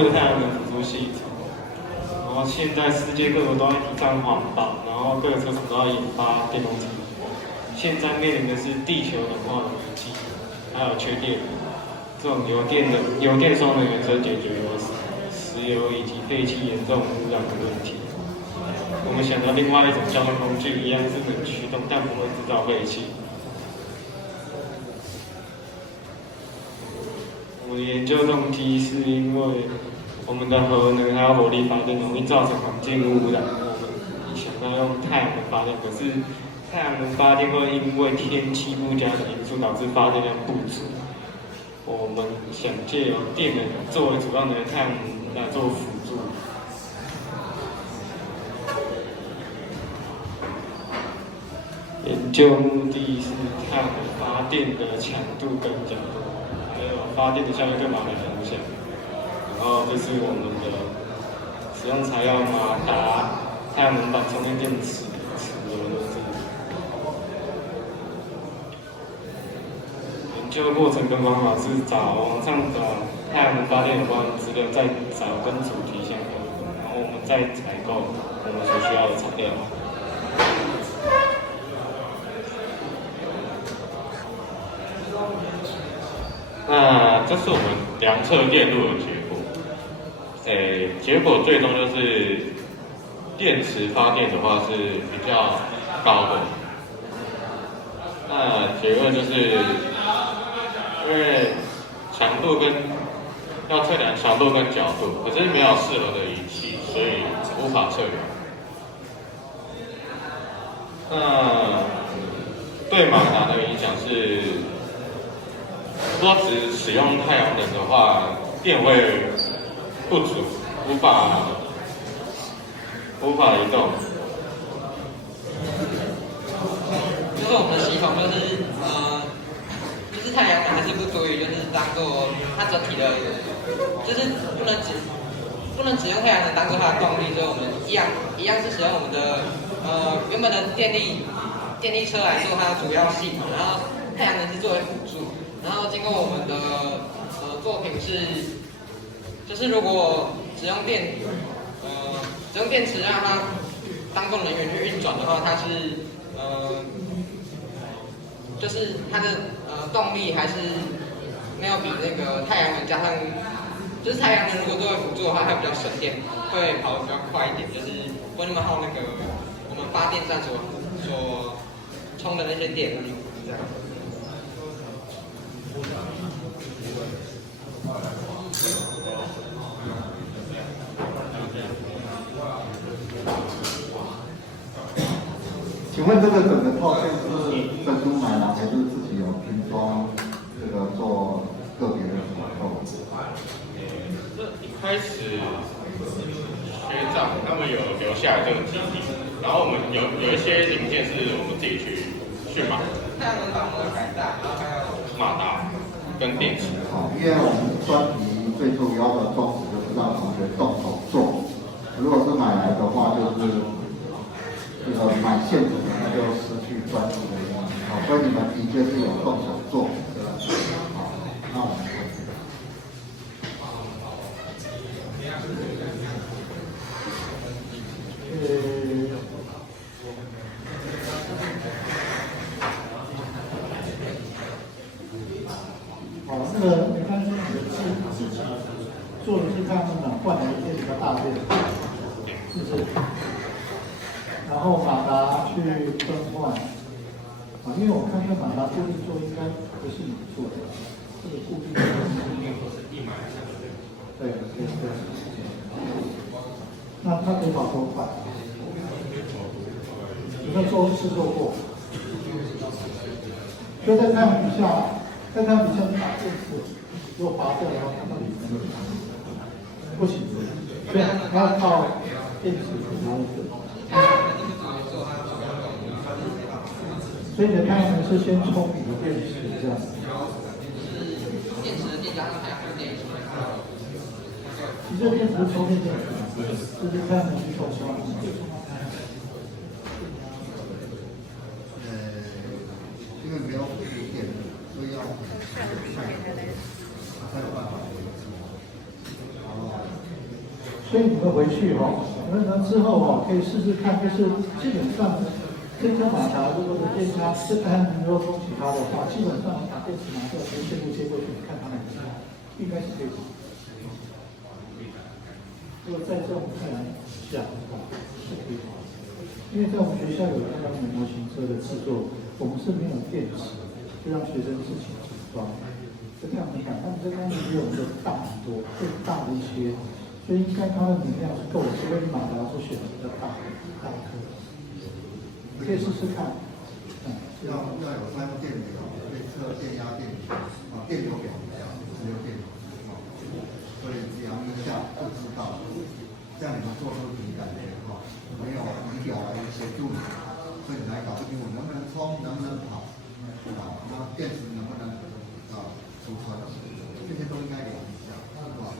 测太阳能辅助系统。然后现在世界各国都在提倡环保，然后各个车厂都要研发电动车。现在面临的是地球暖化的危机，还有缺电。这种油电双能源车解决了石油以及废气严重污染的问题。我们想到另外一种交通工具，一样是能驱动，但不会制造废气。我们研究动机是因为我们的核能还有火力发电容易造成环境污染，我们想到用太阳能发电，可是太阳能发电会因为天气不佳的因素导致发电量不足。我们想借由电能作为主要能源，太阳能来做辅助。研究目的是看发电的强度跟角度，还有发电的效率对马达的影响。然后这是我们的使用材料马达、太阳能板、充电电池、齿轮这些。研究过程跟方法是网上找太阳能发电有关的资料，再找跟主题相关的，然后我们再采购我们所需要的材料。那这是我们量测电路的结果。结果最终就是电池发电的话是比较高的。那结论就是，因为强度跟要测量强度跟角度，可是没有适合的仪器，所以无法测量。那对马达的影响是，说只使用太阳能的话，电会不足，无法移动。就是我们的系统就是太阳能还是不足以就是当做它整体的，就是不能只用太阳能当做它的动力，所以我们一样是使用我们的原本的电力车来做它的主要系统，然后太阳能是作为辅助，然后经过我们的作品是，就是如果只用电池让它当做能源去运转的话，它是就是它的动力还是没有比那个太阳能加上，就是太阳能如果作为辅助的话，它比较省电，会跑得比较快一点，就是不会那么耗那个我们发电站所充的那些电力这样。请问这个整个套件是珍珠买来，还是自己有拼装？这个做个别的采购？这一开始学长他们有留下来这个基地，然后我们有一些零件是我们自己去买。太阳能板的改大，然后还有马达跟电池。好，因为我们专题最主要的宗旨就是让同学动手做。如果是买来的话，就是这个买现成的，那就失去专题的意义。好，所以你们的确是有动手做。好，那我们开始。好，那个你看是自己做的是太阳能板换了一些比较大片，是不是？然后马达去更换，因为我看这马达固定做应该不是你做的，这个固定做对。那它可以跑多快？你们试做过？所以在太阳底下。在它底下你把电池如果拔掉的话，它到底能不行，所以它要靠电池来做。所以你的太阳能是先充你的电池这样。电池的电加上太阳能电池。你这电池是充电电池，就是太阳能去充电。因为没有电，所以要才有办法维持。所以你们回去你们之后可以试试看，就是基本上这颗马达如果的电压是按如果供给它的话，基本上你把电池拿掉，从线路接过去，你看它哪个应该是可以。如果在这种太阳下的话是可以的，因为在我们学校有那种模型车的制作，我们是没有电池，就让学生自己组装。这太阳能板，他们这方面比我们的大很多，更大的一些，所以应该它的能量是够的，所以马达是选择比较大颗。你可以试试看。要有3电表，可以测电压、电流电流表只有电流所以量一下就知道，这样你们做出凭感觉没有仪表来协助你，所以你来搞不清楚能不能充，能不能跑，那电池能不能储存，这些都应该量一下，是吧？